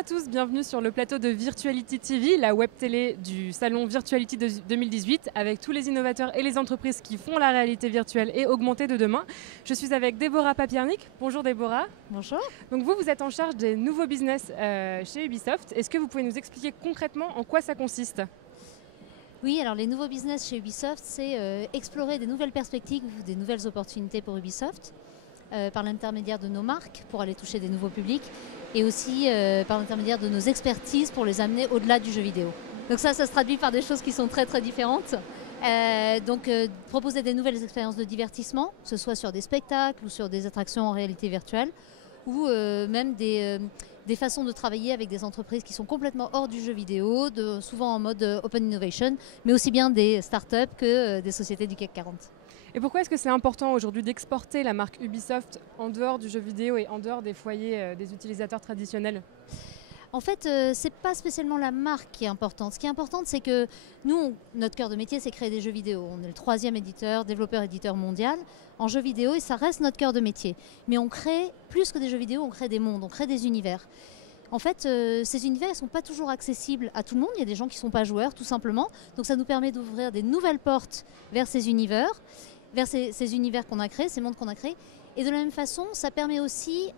à tous, bienvenue sur le plateau de Virtuality TV, la web télé du salon Virtuality 2018, avec tous les innovateurs et les entreprises qui font la réalité virtuelle et augmentée de demain. Je suis avec Déborah Papiernik. Bonjour Déborah. Bonjour. Donc vous êtes en charge des nouveaux business chez Ubisoft. Est-ce que vous pouvez nous expliquer concrètement en quoi ça consiste ? Oui, alors les nouveaux business chez Ubisoft, c'est explorer des nouvelles perspectives, des nouvelles opportunités pour Ubisoft, par l'intermédiaire de nos marques pour aller toucher des nouveaux publics et aussi par l'intermédiaire de nos expertises pour les amener au-delà du jeu vidéo. Donc ça se traduit par des choses qui sont très très différentes. Proposer des nouvelles expériences de divertissement, que ce soit sur des spectacles ou sur des attractions en réalité virtuelle, ou même des façons de travailler avec des entreprises qui sont complètement hors du jeu vidéo, souvent en mode open innovation, mais aussi bien des startups que des sociétés du CAC 40. Et pourquoi est-ce que c'est important aujourd'hui d'exporter la marque Ubisoft en dehors du jeu vidéo et en dehors des foyers des utilisateurs traditionnels ? En fait, c'est pas spécialement la marque qui est importante. Ce qui est important, c'est que nous, notre cœur de métier, c'est créer des jeux vidéo. On est le 3e développeur-éditeur mondial en jeux vidéo et ça reste notre cœur de métier. Mais on crée, plus que des jeux vidéo, on crée des mondes, on crée des univers. En fait, ces univers ne sont pas toujours accessibles à tout le monde. Il y a des gens qui ne sont pas joueurs, tout simplement. Donc ça nous permet d'ouvrir des nouvelles portes vers ces univers qu'on a créés, ces mondes qu'on a créés. Et de la même façon, ça permet aussi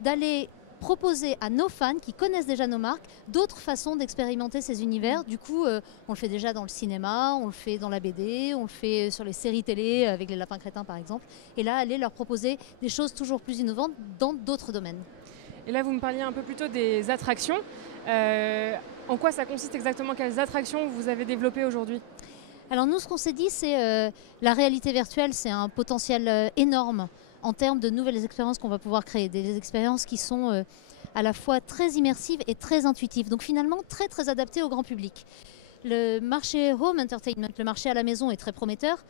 d'aller proposer à nos fans qui connaissent déjà nos marques d'autres façons d'expérimenter ces univers. Du coup, on le fait déjà dans le cinéma, on le fait dans la BD, on le fait sur les séries télé avec les lapins crétins par exemple. Et là, aller leur proposer des choses toujours plus innovantes dans d'autres domaines. Et là, vous me parliez un peu plus tôt des attractions. En quoi ça consiste exactement ? Quelles attractions vous avez développées aujourd'hui ? Alors nous, ce qu'on s'est dit, c'est la réalité virtuelle, c'est un potentiel énorme en termes de nouvelles expériences qu'on va pouvoir créer. Des expériences qui sont à la fois très immersives et très intuitives. Donc finalement, très très adaptées au grand public. Le marché home entertainment, le marché à la maison est très prometteur.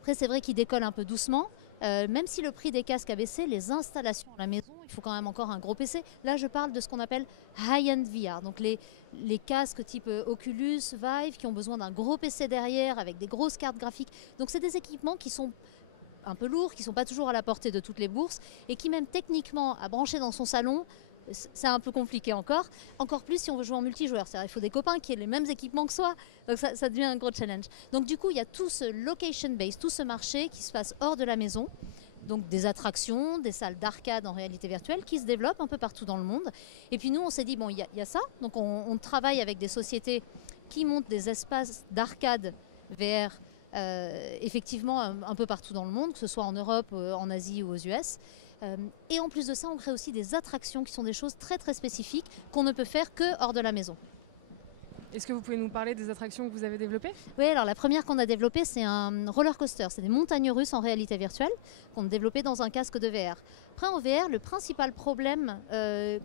Après, c'est vrai qu'il décolle un peu doucement. Même si le prix des casques a baissé, les installations à la maison, il faut quand même encore un gros PC. Là, je parle de ce qu'on appelle high-end VR, donc les casques type Oculus, Vive, qui ont besoin d'un gros PC derrière avec des grosses cartes graphiques. Donc, c'est des équipements qui sont un peu lourds, qui ne sont pas toujours à la portée de toutes les bourses et qui, même techniquement, à brancher dans son salon, c'est un peu compliqué encore plus si on veut jouer en multijoueur. C'est-à-dire il faut des copains qui aient les mêmes équipements que soi, donc ça devient un gros challenge. Donc du coup, il y a tout ce location-based, tout ce marché qui se passe hors de la maison, donc des attractions, des salles d'arcade en réalité virtuelle qui se développent un peu partout dans le monde. Et puis nous, on s'est dit, bon, il y a ça, donc on travaille avec des sociétés qui montent des espaces d'arcade VR effectivement un peu partout dans le monde, que ce soit en Europe, en Asie ou aux US. Et en plus de ça, on crée aussi des attractions qui sont des choses très très spécifiques qu'on ne peut faire que hors de la maison. Est-ce que vous pouvez nous parler des attractions que vous avez développées ? Oui, alors la première qu'on a développée, c'est un roller coaster. C'est des montagnes russes en réalité virtuelle qu'on a développées dans un casque de VR. Après, en VR, le principal problème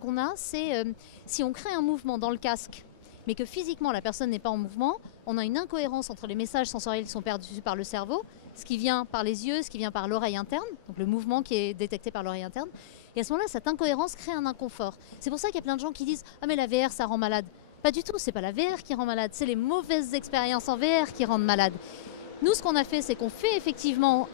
qu'on a, c'est si on crée un mouvement dans le casque, mais que physiquement la personne n'est pas en mouvement, on a une incohérence entre les messages sensoriels qui sont perdus par le cerveau, ce qui vient par les yeux, ce qui vient par l'oreille interne, donc le mouvement qui est détecté par l'oreille interne. Et à ce moment-là, cette incohérence crée un inconfort. C'est pour ça qu'il y a plein de gens qui disent « Ah mais la VR, ça rend malade ». Pas du tout, c'est pas la VR qui rend malade, c'est les mauvaises expériences en VR qui rendent malade. Nous, ce qu'on a fait, c'est qu'on fait effectivement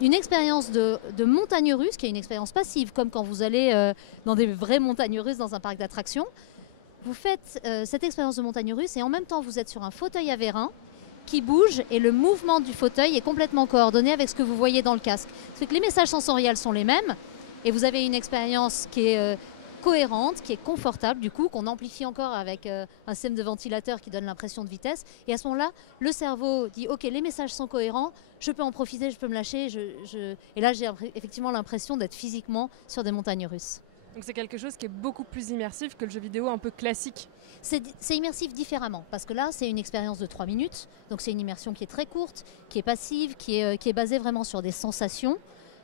une expérience de montagne russe, qui est une expérience passive, comme quand vous allez dans des vraies montagnes russes dans un parc d'attractions. Vous faites cette expérience de montagne russe et en même temps, vous êtes sur un fauteuil à vérin qui bouge et le mouvement du fauteuil est complètement coordonné avec ce que vous voyez dans le casque. Ça fait que les messages sensoriels sont les mêmes et vous avez une expérience qui est cohérente, qui est confortable, du coup, qu'on amplifie encore avec un système de ventilateur qui donne l'impression de vitesse. Et à ce moment-là, le cerveau dit « Ok, les messages sont cohérents, je peux en profiter, je peux me lâcher. » Et là, j'ai effectivement l'impression d'être physiquement sur des montagnes russes. Donc c'est quelque chose qui est beaucoup plus immersif que le jeu vidéo un peu classique. C'est immersif différemment, parce que là, c'est une expérience de 3 minutes. Donc c'est une immersion qui est très courte, qui est passive, qui est basée vraiment sur des sensations.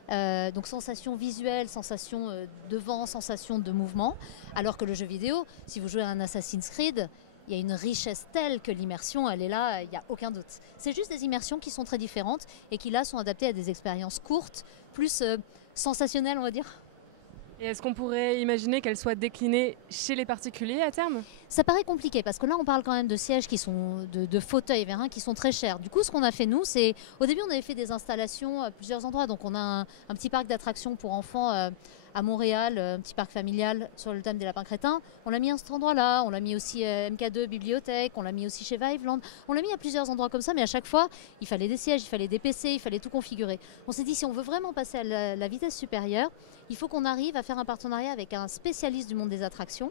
Donc sensations visuelles, sensations de vent, sensations de mouvement. Alors que le jeu vidéo, si vous jouez à un Assassin's Creed, il y a une richesse telle que l'immersion, elle est là, il n'y a aucun doute. C'est juste des immersions qui sont très différentes et qui là sont adaptées à des expériences courtes, plus sensationnelles, on va dire. Et est-ce qu'on pourrait imaginer qu'elle soit déclinée chez les particuliers à terme ? Ça paraît compliqué parce que là on parle quand même de sièges qui sont de fauteuils vérins qui sont très chers. Du coup ce qu'on a fait nous, c'est au début on avait fait des installations à plusieurs endroits. Donc on a un petit parc d'attractions pour enfants à à Montréal, un petit parc familial sur le thème des lapins crétins. On l'a mis à cet endroit-là, on l'a mis aussi MK2 Bibliothèque, on l'a mis aussi chez Viveland. On l'a mis à plusieurs endroits comme ça, mais à chaque fois, il fallait des sièges, il fallait des PC, il fallait tout configurer. On s'est dit, si on veut vraiment passer à la vitesse supérieure, il faut qu'on arrive à faire un partenariat avec un spécialiste du monde des attractions.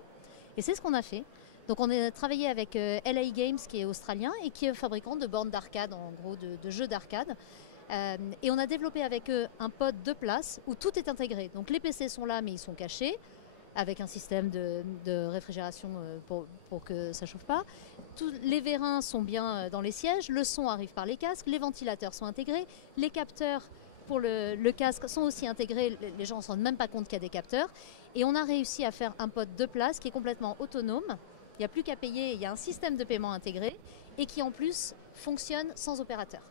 Et c'est ce qu'on a fait. Donc on a travaillé avec LA Games, qui est australien et qui est fabricant de bornes d'arcade, en gros de jeux d'arcade. Et on a développé avec eux un pod de place où tout est intégré. Donc les PC sont là, mais ils sont cachés, avec un système de réfrigération pour que ça ne chauffe pas. Les vérins sont bien dans les sièges, le son arrive par les casques, les ventilateurs sont intégrés, les capteurs pour le casque sont aussi intégrés, les gens ne se rendent même pas compte qu'il y a des capteurs. Et on a réussi à faire un pod de place qui est complètement autonome. Il n'y a plus qu'à payer, il y a un système de paiement intégré et qui en plus fonctionne sans opérateur.